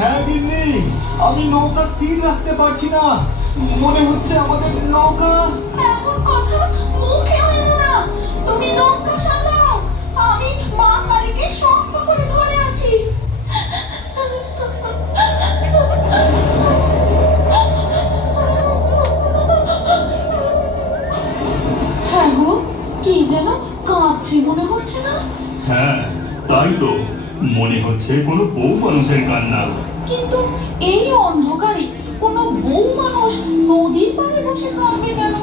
হ্যাঁ গিন্নি, আমি নৌকা স্থির রাখতে পারছি না, মনে হচ্ছে আমাদের নৌকা। এমন কথা মুখেও এনো না। তুমি নৌকা সামলাও, আমি মা কালীকে শক্ত করে ধরে আছি। হ্যাঁ গো, কি যেন কাঁদছে মনে হচ্ছে না? হ্যাঁ, তাই তো, মনে হচ্ছে কোনো বউ মানুষের কান্না। কিন্তু এই অন্ধকারে কোনো বউ মানুষ নদীর পাড়ে বসে কাঁদবে কেন?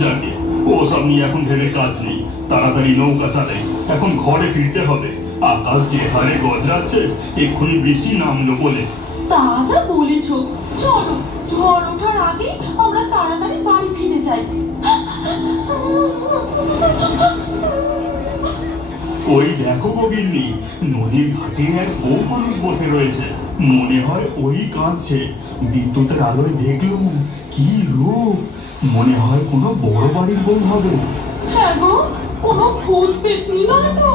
যাকে ওসব নিয়ে এখন ভেবে কাজ নেই, তাড়াতাড়ি নৌকা চালাই, এখন ঘরে ফিরতে হবে। আকাশ যে হারে গজরাচ্ছে, এক্ষুনি বৃষ্টি নামলো বলে। তা যা বলেছ, চলো ঝড় ওঠার আগে আমরা তাড়াতাড়ি বাড়ি ফিরে যাই। ওই দেখো গিন্নি, নদীর ঘাটে এক বউ মানুষ বসে রয়েছে, মনে হয় ওই কাঁদছে। বিদ্যুতের আলোয় দেখলুম কি রূপ, মনে হয় কোনো বড় বাড়ির বউ হবে। হ্যাঁ গো, কোনো ভূত পেতনি নয় তো?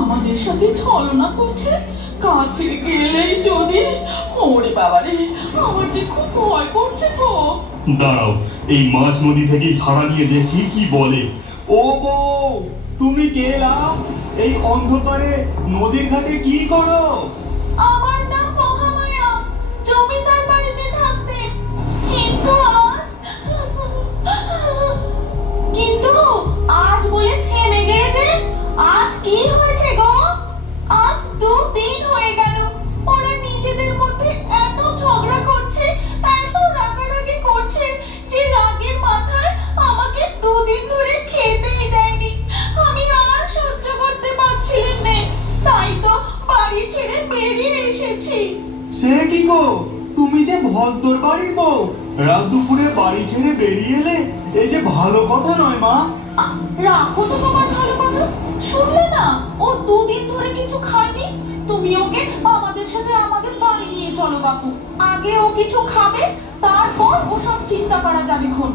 আমাদের সাথে ছলনা করছে। কাছে গেলেই যদি, ওরে বাবারে, আমার যে খুব ভয় করছে গো। দাঁড়াও, এই মাঝ নদী থেকেই সাড়া নিয়ে দেখি কি বলে। ও বউ, তুমি কেলা, এই অন্ধকারে নদীর ঘাটে কি করো? আমার নাম মহামায়া, জমিদার বাড়িতে থাকতেন, কিন্তু আজ কিন্তু আজ বলে থেমে গেছে। আজ কি হয়েছে গো? আজ 2 দিন হয়ে গেল ওরা নিজেদের মধ্যে এত ঝগড়া করছে, এত রাগারাগি করছে যে রাগের মাথায় আমাকে 2 দিন ধরে খেতেই দেয়নি। আমি আর সহ্য করতে পারছিলাম না, তাই তো বাড়ি ছেড়ে বেরিয়ে এসেছি। সে কি গো, তুমি যে ভদ্র বাড়ির বউ, রাত দুপুরে বাড়ি ছেড়ে বেরিয়ে এলে, এই যে ভালো কথা নয় মা। রাখো তো তোমার ভালো কথা। শুনলে না, ও 2 দিন ধরে কিছু খায়নি। তুমি ওকে আমাদের সাথে আমাদের বাড়ি নিয়ে চলো বাপু। আগে ও কিছু খাবে, তারপর ওসব চিন্তা করা যাবে খন।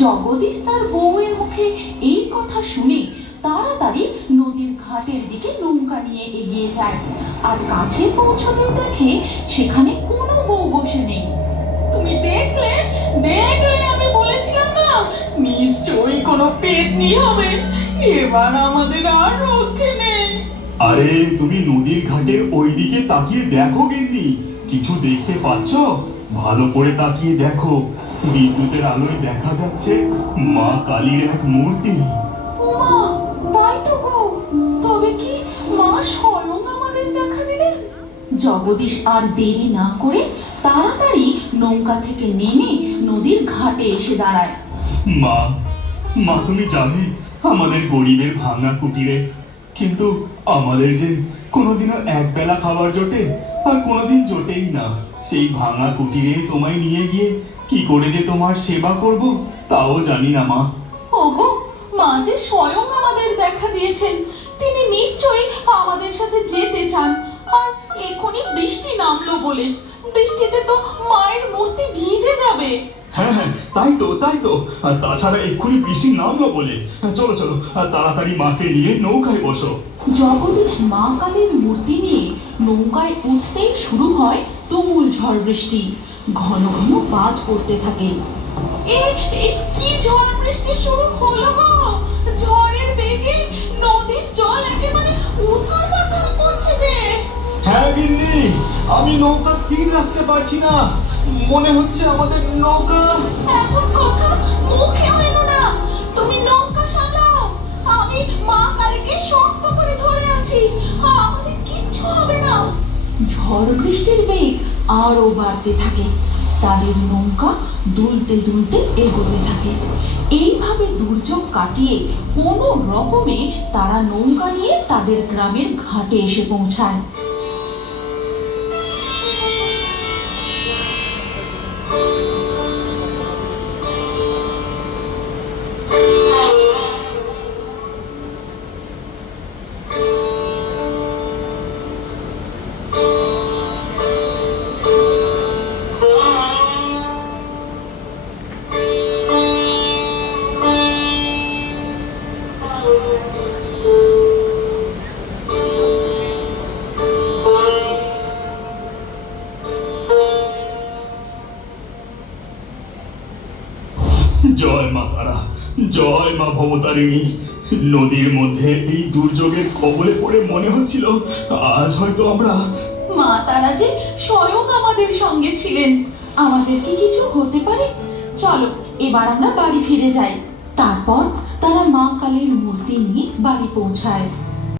জগদীশ তার বউয়ের মুখে এই কথা শুনে তাড়াতাড়ি নদীর ঘাটের দিকে নৌকা নিয়ে এগিয়ে যায়, আর কাছে পৌঁছতে দেখে সেখানে কোনো বউ বসে নেই। তুমি দেখলে, দেখলে আমি বলেছিলাম না, নিশ্চয়ই কোনো পেতনি হবে। এবার আমাদের আর রক্ষে নেই। আরে তুমি নদীর ঘাটের ওই দিকে তাকিয়ে দেখো গিন্নি, কিছু দেখতে পাচ্ছ? ভালো করে তাকিয়ে দেখো, বিদ্যুতের আলোয় দেখা যাচ্ছে মা কালীর এক মূর্তি। মা, তাই তো গো, তবে কি মা স্বয়ং আমাদের দেখা দিলেন? জগদীশ আর দেরি না করে তাড়াতাড়ি নৌকা থেকে নেমে নদীর ঘাটে এসে দাঁড়ায়। মা, মা তুমি জানে আমাদের গরিবের ভাঙা কুটিরে, কিন্তু আমাদের যে কোনোদিনও এক বেলা খাবার জোটে, আর কোনোদিন জোটেই না। সেই ভাঙা কুটিরে তোমায় নিয়ে গিয়ে কি করে যে তোমার সেবা করব, তাও জানি না মা। ওগো, মা যে স্বয়ং আমাদের দেখা দিয়েছেন, তিনি নিশ্চয়ই আমাদের সাথে যেতে চান। আর এখনই বৃষ্টি নামলো বলে, বৃষ্টিতে তো মায়ের মূর্তি ভিজে যাবে। হ্যাঁ হ্যাঁ, তাই তো তাই তো, আর তাছাড়া এক্ষুনি বৃষ্টি নামলো বলে। চলো চলো, তাড়াতাড়ি মাকে নিয়ে নৌকায় বসো। জগদীশ মা কালীর মূর্তি নিয়ে নৌকায় উঠতেই শুরু হয় তুমুল ঝড় বৃষ্টি। ঘন ঘন বাজ পড়তে থাকে। এ এ কি ঝড় বৃষ্টি শুরু হলো গো! ঝড়ের বেগে নদীর জল একেবারে উথাল পাথাল করছে যে। হ্যাঁ গিন্নি, আমি নৌকা স্থির রাখতে পারছি না, মনে হচ্ছে আমাদের নৌকা। এমন কথা মুখেও এনো না। তুমি নৌকা সামলাও, আমি মা কালীকে শক্ত করে ধরে আছি। আমাদের কিচ্ছু হবে না। ঝড় বৃষ্টির বেগ আরো বাড়তে থাকে। তাদের নৌকা দুলতে দুলতে এগোতে থাকে। এইভাবে দুর্যোগ কাটিয়ে কোনো রকমে তারা নৌকা নিয়ে তাদের গ্রামের ঘাটে এসে পৌঁছায়। জয় মা তারা, জয় মা ভবতারিণী। নদীর মধ্যে এই দুর্যোগের কবলে পড়ে মনে হচ্ছিল আজ হয়তো আমরা। মা তারা যে স্বয়ং আমাদের সঙ্গে ছিলেন, আমাদের কি কিছু হতে পারে? চলো এবার আমরা বাড়ি ফিরে যাই। তারপর তারা মা কালীর মূর্তি নিয়ে বাড়ি পৌঁছায়।